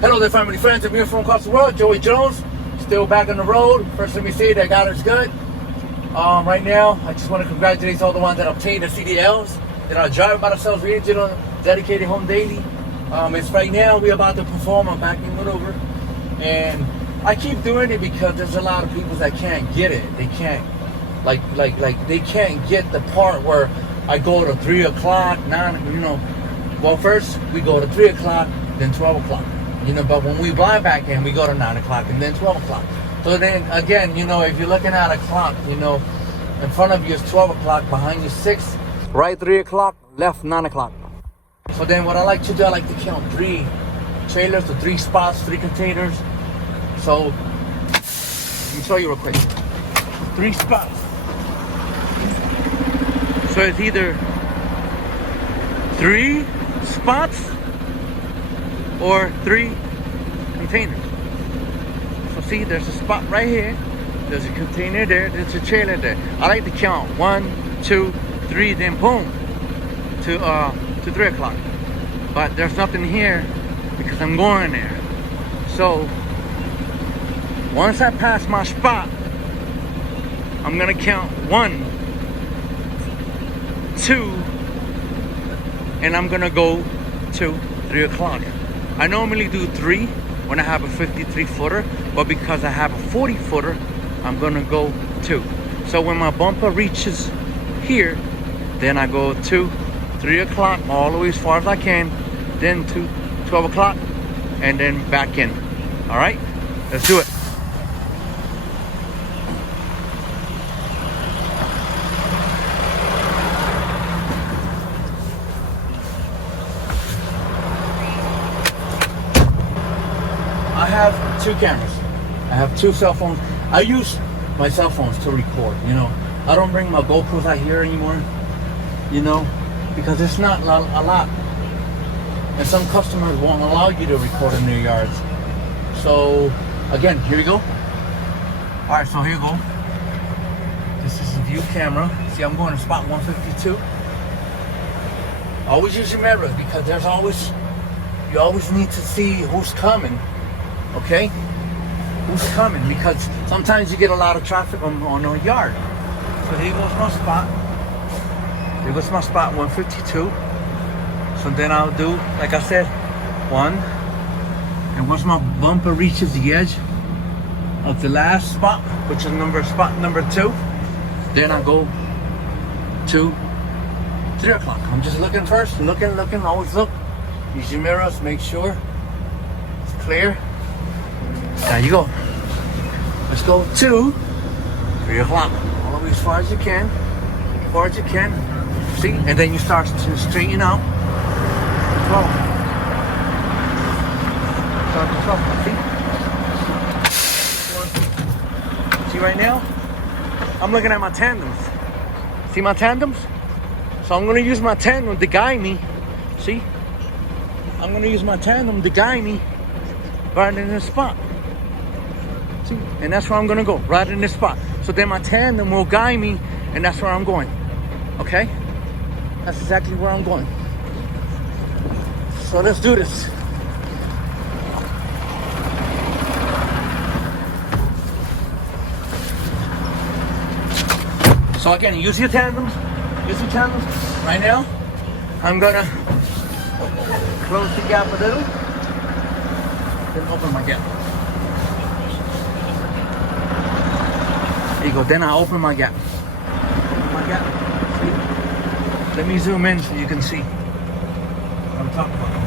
Hello there, family, friends, and me from across the world, Joey Jones, still back on the road. First, let me say that God is good. Right now, I just want to congratulate all the ones that obtained the CDLs, that are driving by themselves, regional, dedicated home daily. It's right now, we're about to perform a backing maneuver, and I keep doing it because there's a lot of people that can't get it. They can't, like they can't get the part where I go to 3 o'clock, 9, well, first we go to 3 o'clock, then 12 o'clock. But when we blind back in, we go to 9 o'clock and then 12 o'clock. So then again, if you're looking at a clock, in front of you is 12 o'clock, behind you 6, right 3 o'clock, left 9 o'clock. So then what I like to do, I like to count 3 trailers to 3 spots, 3 containers. So let me show you real quick. 3 spots. So it's either 3 spots or 3 containers. So see, there's a spot right here, there's a container there, there's a trailer there. I like to count 1, 2, 3, then boom to 3 o'clock. But there's nothing here because I'm going there. So once I pass my spot, I'm gonna count 1, 2, and I'm gonna go to 3 o'clock. I normally do 3 when I have a 53 footer, but because I have a 40 footer, I'm gonna go 2. So when my bumper reaches here, then I go 2, 3 o'clock, all the way as far as I can, then to 12 o'clock, and then back in. All right, let's do it. I have 2 cameras. I have 2 cell phones. I use my cell phones to record, I don't bring my GoPros out here anymore, because it's not a lot. And some customers won't allow you to record in their yards. So, again, here we go. All right, so here you go. This is a view camera. See, I'm going to spot 152. Always use your mirrors because you always need to see who's coming. Okay, who's coming, because sometimes you get a lot of traffic on a yard. So here goes my spot. Here goes my spot 152. So then I'll do, like I said, 1, and once my bumper reaches the edge of the last spot, which is spot number 2, then I go to 3 o'clock. I'm just looking first, looking, always look. Use your mirrors, make sure it's clear. There you go. Let's go to 3 o'clock. All the way as far as you can. As far as you can. See? And then you start to straighten out. 12. Start to 12. See? See right now? I'm looking at my tandems. See my tandems? So I'm going to use my tandem to guide me. See? I'm going to use my tandem to guide me right in this spot. See? And that's where I'm going to go, right in this spot. So then my tandem will guide me, and that's where I'm going. Okay? That's exactly where I'm going. So let's do this. So again, use your tandems. Use your tandems. Right now, I'm going to close the gap a little, then open my gap. There you go, then I open my gap. Open my gap. See? Let me zoom in so you can see what I'm talking about.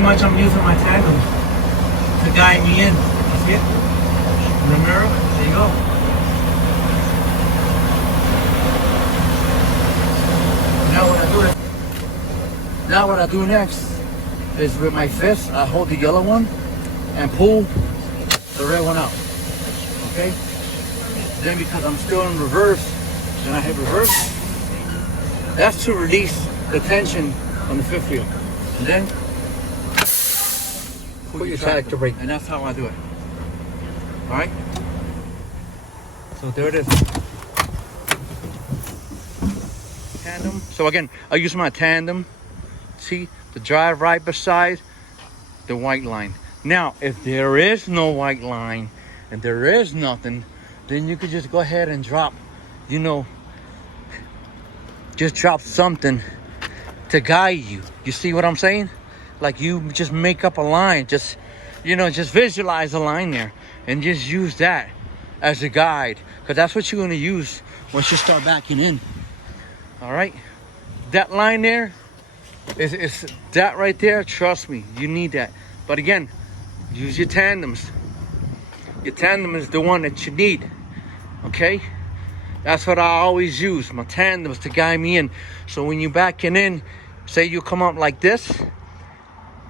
Much I'm using my tandem to guide me in. See it? In the mirror? There you go. Now what I do next is with my fist, I hold the yellow one and pull the red one out. Okay? Then because I'm still in reverse, then I hit reverse. That's to release the tension on the fifth wheel. And then put your tractor brake. And that's how I do it. Alright? So there it is. Tandem. So again, I use my tandem. See, the drive right beside the white line. Now, if there is no white line and there is nothing, then you could just go ahead and drop, you know, just drop something to guide you. You see what I'm saying? Like you just make up a line, just, you know, just visualize a line there and just use that as a guide, because that's what you're going to use once you start backing in. All right, that line there is that right there. Trust me, you need that. But again, use your tandems. Your tandem is the one that you need. Okay, that's what I always use, my tandems, to guide me in. So when you're backing in, say you come up like this,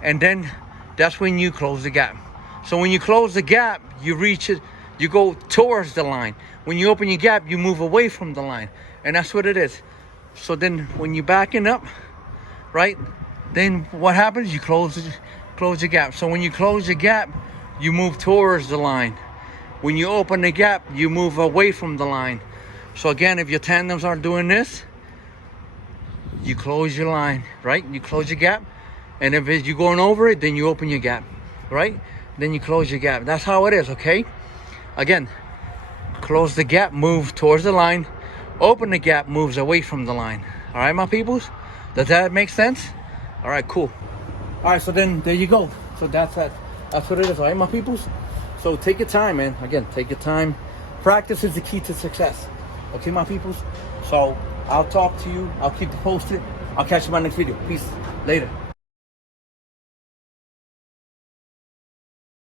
and then that's when you close the gap. So when you close the gap, you reach it, you go towards the line. When you open your gap, you move away from the line, and that's what it is. So then when you're backing up, right, then what happens? You close the gap. So when you close the gap, you move towards the line. When you open the gap, you move away from the line. So again, if your tandems are doing this, you close your line, right? You close your gap. And if you're going over it, then you open your gap, right? Then you close your gap. That's how it is, okay? Again, close the gap, move towards the line. Open the gap, moves away from the line. All right, my peoples? Does that make sense? All right, cool. All right, so then there you go. So that's it. That's what it is, all right, my peoples? So take your time, man. Again, take your time. Practice is the key to success. Okay, my peoples? So I'll talk to you. I'll keep you posted. I'll catch you in my next video. Peace. Later.